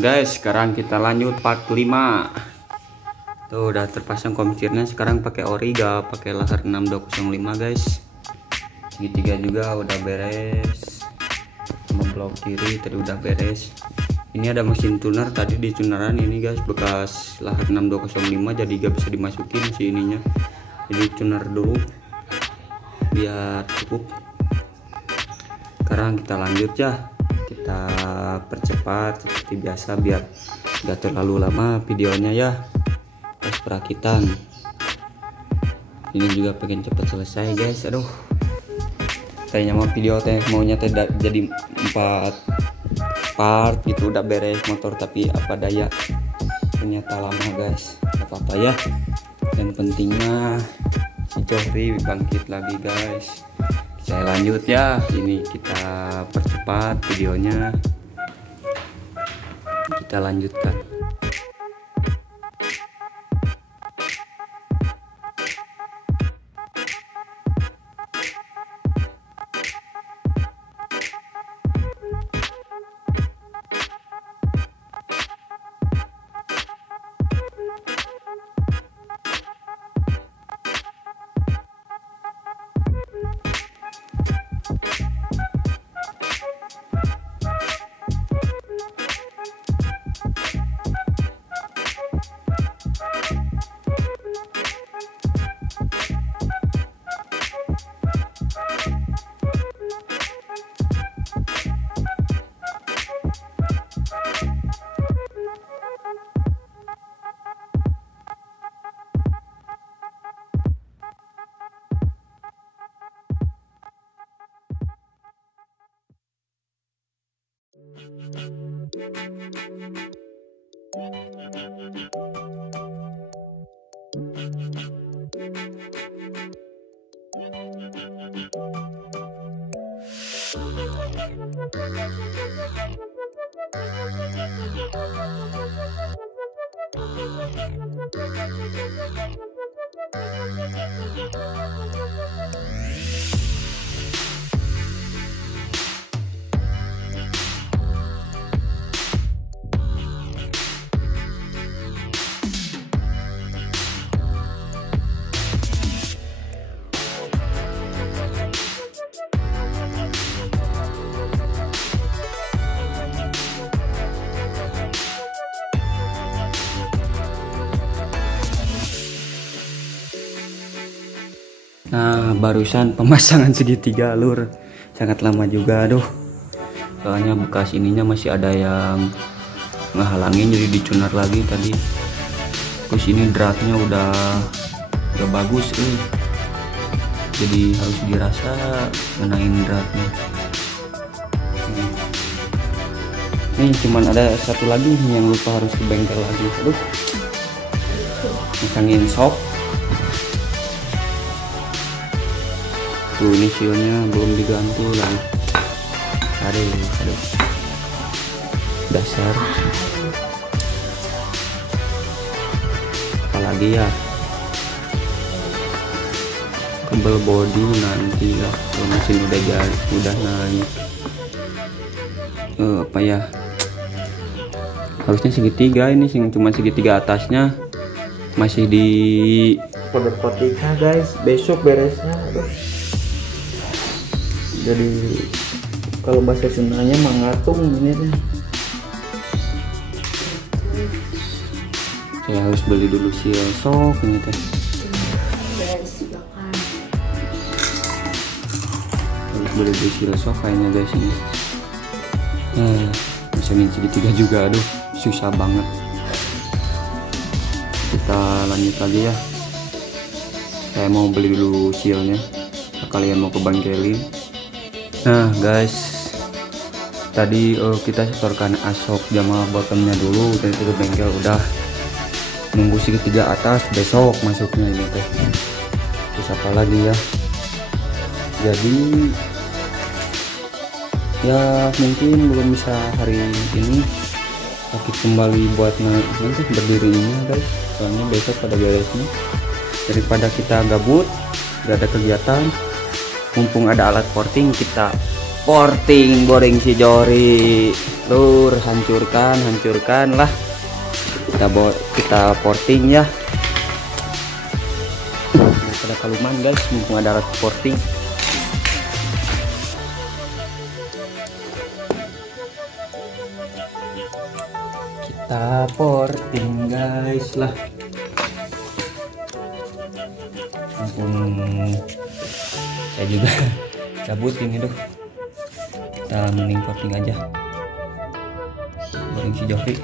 guys, sekarang kita lanjut part 5. Tuh udah terpasang komisirnya, sekarang pakai ori, gak pakai laser 6205 guys. Segitiga juga udah beres, sama blok kiri tadi udah beres. Ini ada mesin tuner, tadi di tuneran ini guys bekas laser 6205, jadi gak bisa dimasukin si ininya, jadi tuner dulu biar cukup. Sekarang kita lanjut ya, kita percepat seperti biasa biar gak terlalu lama videonya ya. Pas perakitan ini juga pengen cepet selesai guys. Aduh, kayaknya mau video teh maunya teh jadi 4 part gitu, udah beres motor, tapi apa daya ternyata lama guys. Gak apa-apa ya, yang pentingnya si Johri bangkit lagi guys. Saya lanjut ya, ini kita percepat videonya, kita lanjutkan. Nah, barusan pemasangan segitiga alur sangat lama juga, aduh. Soalnya bekas ininya masih ada yang ngehalangin, jadi dicunar lagi tadi. Terus ini dratnya udah bagus, jadi harus dirasa menain dratnya. Ini cuman ada satu lagi yang lupa, harus ke bengkel lagi. Aduh, masangin shock. Tuh, ini silnya belum diganti lagi. Aduh, dasar. Apalagi ya, kabel body nanti lah kalau mesin udah naik. Apa ya, harusnya segitiga, ini cuma segitiga atasnya masih di potik-potiknya guys, besok beresnya. Aduh, jadi kalau bahasa Sundanya mangatung ini nih. Saya harus beli dulu seal shock ini teh. Harus beli dulu seal shock kayaknya guys ini. Mesin segitiga juga, aduh susah banget. Kita lanjut lagi ya. Saya mau beli dulu sealnya, kalian mau ke bengkelin. Nah guys, tadi kita setorkan asok jama bottomnya dulu, dan itu bengkel udah nunggu segitiga atas, besok masuknya ini teh. Terus apa lagi ya, jadi ya mungkin belum bisa hari ini sakit kembali buat nanti berdirinya guys, soalnya besok pada beresnya. Daripada kita gabut gak ada kegiatan, mumpung ada alat porting, kita porting boring si Jori, lur. Hancurkan lah. Kita porting ya. Ada kaluman guys, mumpung ada alat porting. Kita porting guys lah. Saya juga cabut ini tuh. Kita mending porting aja. Boring si Jori.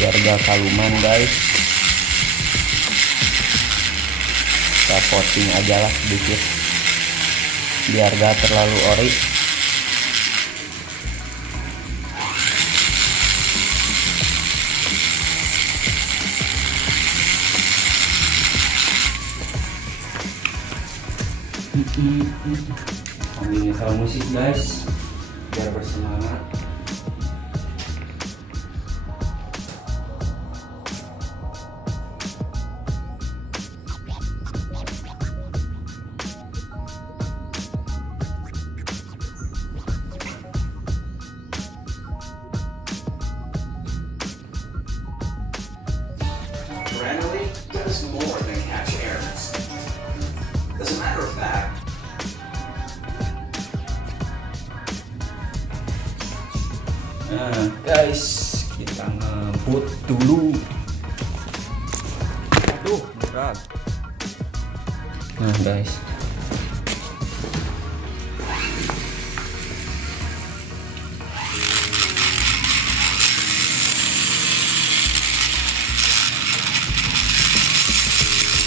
Biar gak kaluman guys, kita potting aja lah sedikit biar gak terlalu ori. Sambil nyetel musik guys biar bersemangat. Granally does more than catch errors. As a matter of fact, nah guys, kita ngebut dulu. Aduh berat. Nah guys,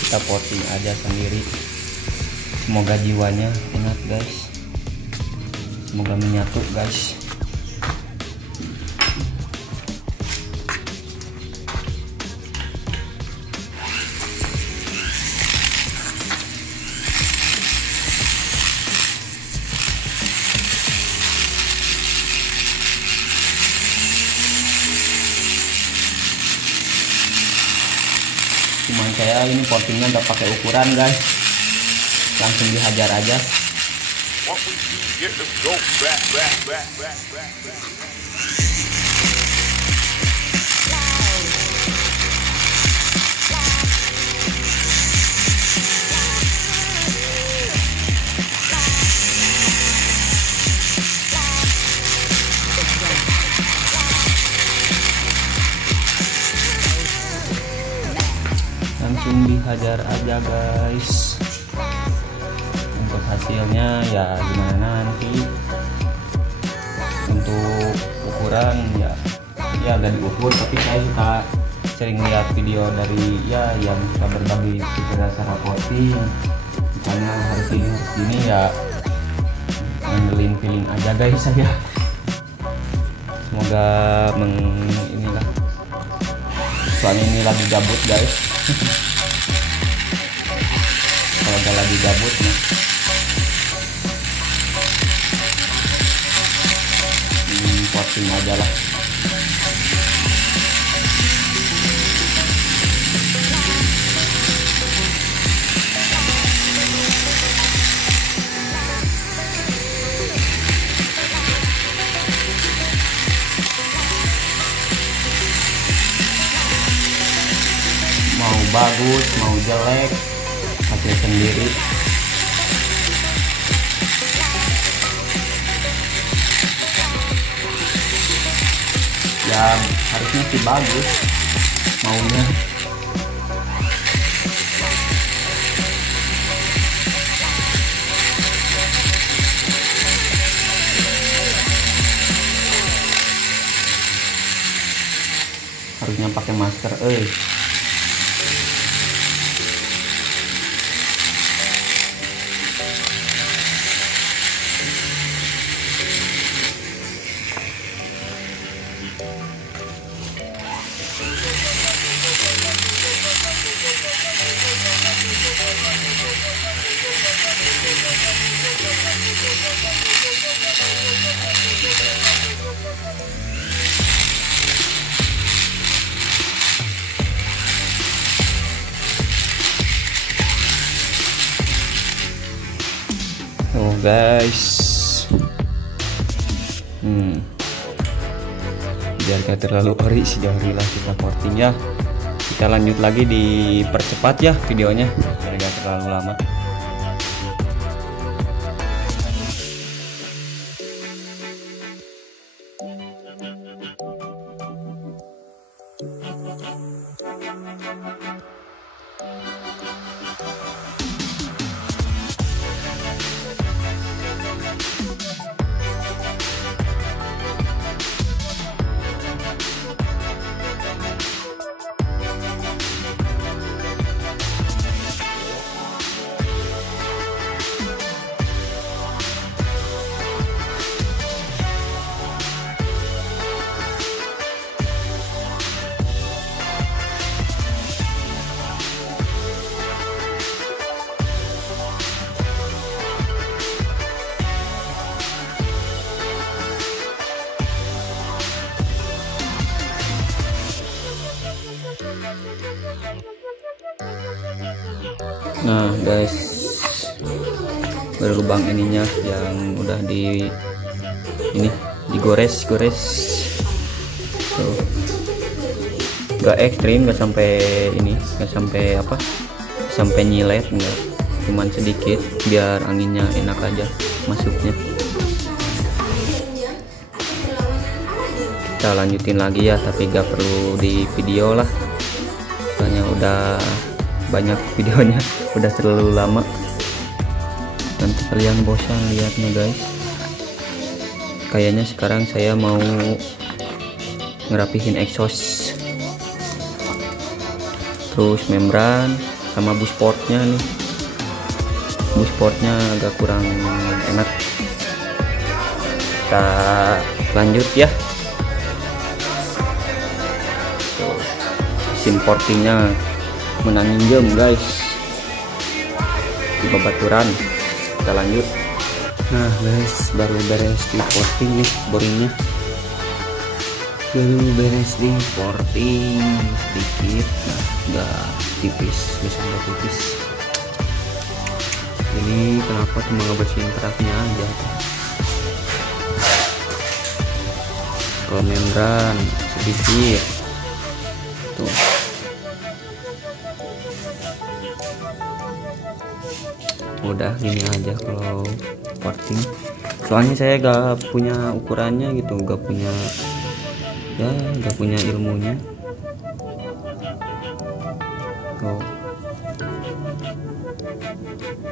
kita potting aja sendiri. Semoga jiwanya enak guys, semoga menyatu guys. Cuman saya ini portingnya nggak pakai ukuran guys, langsung dihajar aja. Langsung dihajar aja guys. Untuk hasilnya ya gimana nanti. Untuk ukuran ya gak diukur, tapi saya suka sering lihat video dari ya yang suka berbagi cara porting. Misalnya harus ini ya, ngandelin feeling aja guys saya. Semoga inilah, soalnya ini lagi gabut guys. Kalau udah lagi gabut nih, porting aja lah. Mau bagus mau jelek hasil sendiri. Ya harusnya sih bagus maunya. Harusnya pakai masker guys. Biar gak terlalu ori si Johri lah kita porting ya. Kita lanjut lagi dipercepat ya videonya biar gak terlalu lama. Nah guys, berlubang ininya yang udah digores tuh, gak ekstrim, gak sampai sampai nyilet, enggak, cuman sedikit biar anginnya enak aja masuknya. Kita lanjutin lagi ya, tapi gak perlu di video lah, soalnya udah banyak videonya, udah terlalu lama, nanti kalian bosan lihatnya guys. Kayaknya sekarang saya mau ngerapihin exhaust, terus membran sama bushportnya nih. Bushportnya agak kurang enak. Kita lanjut ya. Mesin portingnya menangin jam guys di babaturan. Kita lanjut. Nah guys, baru beres di porting nih boringnya, sedikit, nah nggak tipis, bisa nggak tipis. Ini kenapa cuma ngebersihin keraknya aja, kalau membran sedikit tuh. Udah gini aja kalau porting, soalnya saya gak punya ukurannya gitu, gak punya ilmunya tuh,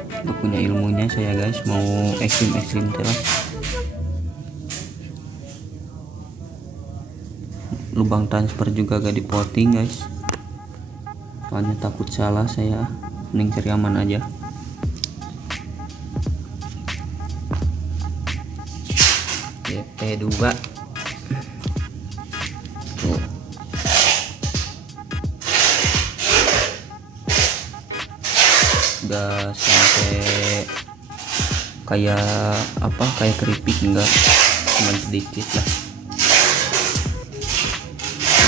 gak punya ilmunya saya guys, mau ekstrim lah. Lubang transfer juga gak dipotting guys, soalnya takut salah saya, mending cari aman aja. DP2 tuh. Udah sampai kayak keripik, enggak, cuma sedikit lah.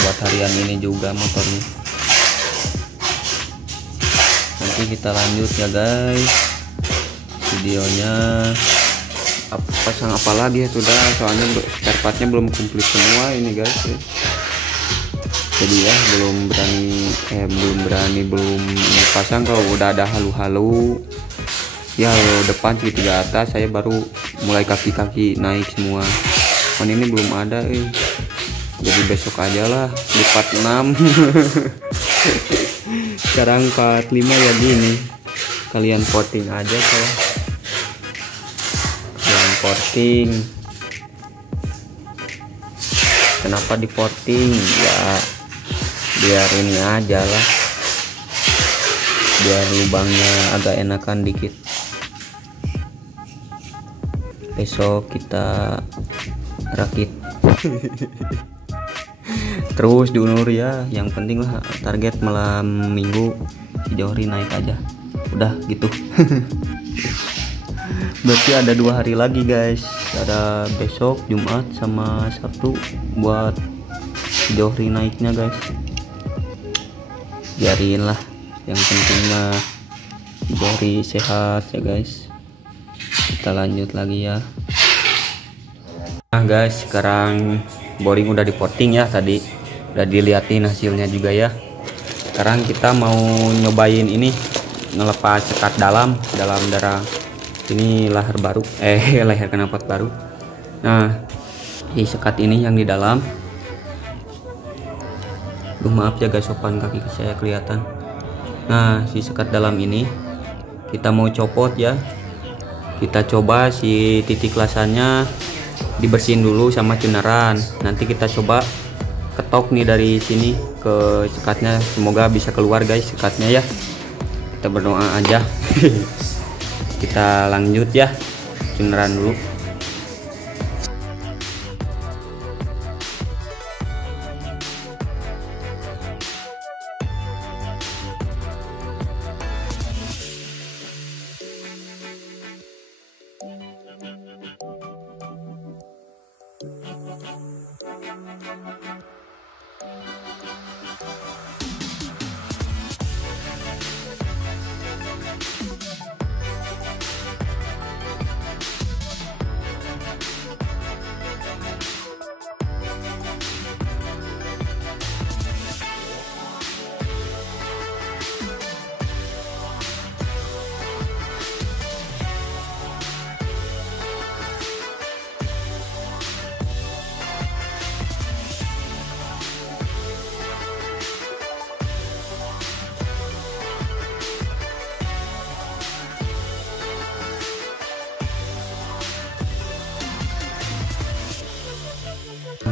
Buat harian ini juga motornya. Nanti kita lanjut ya guys videonya, pasang apalagi ya sudah, soalnya spare partnya belum komplit semua ini guys ya. Jadi ya belum berani pasang. Kalau udah ada halu-halu ya, depan segitiga atas saya baru mulai kaki-kaki naik semua. Kan ini belum ada jadi besok aja lah di part 6. Sekarang part 5 ya gini, kalian porting aja kalau porting. Kenapa di porting ya, biar ini aja lah, biar lubangnya agak enakan dikit. Besok kita rakit terus diundur ya, yang penting lah target malam minggu si Johri naik aja, udah gitu. Berarti ada 2 hari lagi guys, ada besok Jumat sama Sabtu buat Johri naiknya guys. Biarin lah, yang penting mah Johri sehat ya guys. Kita lanjut lagi ya. Nah guys, sekarang boring udah di porting ya, tadi udah dilihatin hasilnya juga ya. Sekarang kita mau nyobain ini, ngelepas sekat dalam darah. Ini leher baru, leher knalpot baru. Nah, di sekat ini yang di dalam. Maaf ya guys, sopan kaki saya kelihatan. Nah, si sekat dalam ini kita mau copot ya. Kita coba si titik lasannya dibersihin dulu sama cuneran. Nanti kita coba ketok nih dari sini ke sekatnya, semoga bisa keluar guys sekatnya ya. Kita berdoa aja. Kita lanjut ya, cuneran dulu.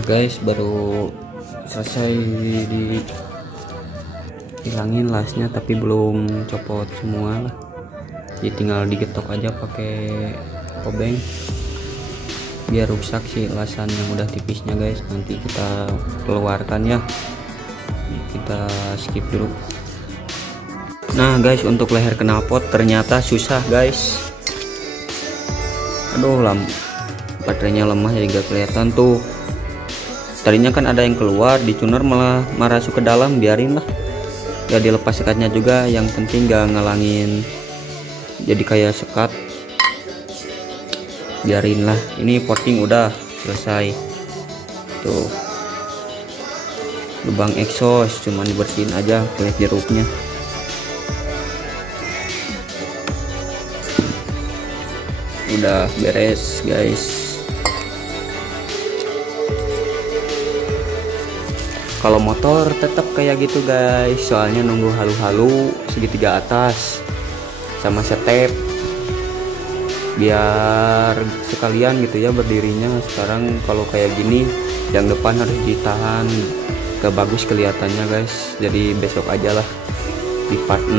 Guys, baru selesai dihilangin lasnya, tapi belum copot semua lah. Jadi tinggal digetok aja pakai obeng biar rusak si lasan yang udah tipisnya guys. Nanti kita keluarkan ya, kita skip dulu. Nah guys, untuk leher knalpot ternyata susah guys. Aduh, baterainya lemah jadi gak kelihatan tuh. Tadinya kan ada yang keluar, di tuner malah masuk ke dalam. Biarin lah ya, dilepas sekatnya juga, yang penting gak ngalangin jadi kayak sekat. Biarin lah. Ini porting udah selesai tuh, lubang exhaust cuman dibersihin aja kulit jeruknya. Udah beres guys. Kalau motor tetap kayak gitu guys, soalnya nunggu halu-halu segitiga atas sama step biar sekalian gitu ya berdirinya. Sekarang kalau kayak gini yang depan harus ditahan, gak bagus kelihatannya guys. Jadi besok aja lah di part 6.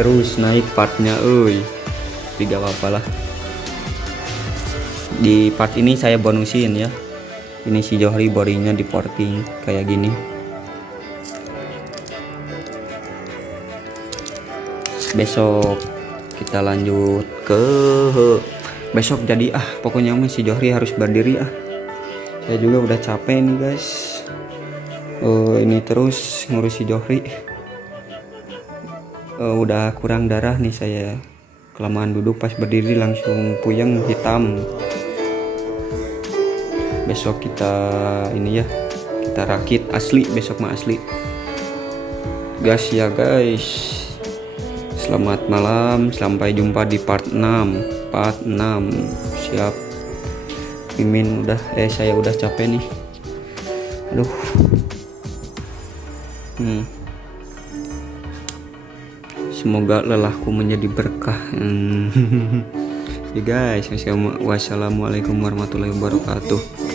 Terus naik partnya, tidak apa-apa lah. Di part ini saya bonusin ya. Ini si Johri bodinya di porting kayak gini. Besok kita lanjut ke besok. Jadi pokoknya si Johri harus berdiri. Saya juga udah capek nih guys. Ini terus ngurus si Johri. Udah kurang darah nih saya, kelamaan duduk, pas berdiri langsung puyeng hitam. Besok kita ini ya, kita rakit asli, besok mah asli gas ya guys. Selamat malam, sampai jumpa di part 6. Siap. Mimin udah, saya udah capek nih. Aduh. Semoga lelahku menjadi berkah. Ya guys, wassalamualaikum warahmatullahi wabarakatuh.